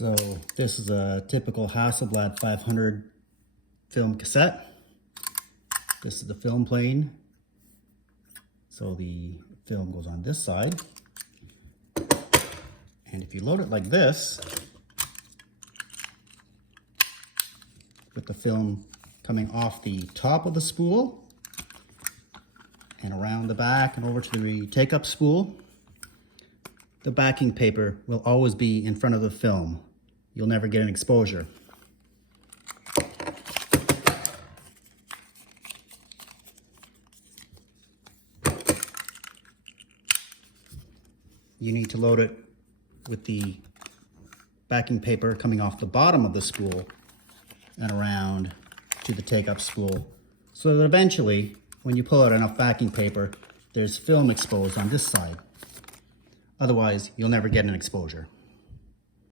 So this is a typical Hasselblad 500 film cassette. This is the film plane. So the film goes on this side. And if you load it like this, with the film coming off the top of the spool and around the back and over to the take-up spool, the backing paper will always be in front of the film. You'll never get an exposure. You need to load it with the backing paper coming off the bottom of the spool and around to the take-up spool, so that eventually, when you pull out enough backing paper, there's film exposed on this side. Otherwise, you'll never get an exposure.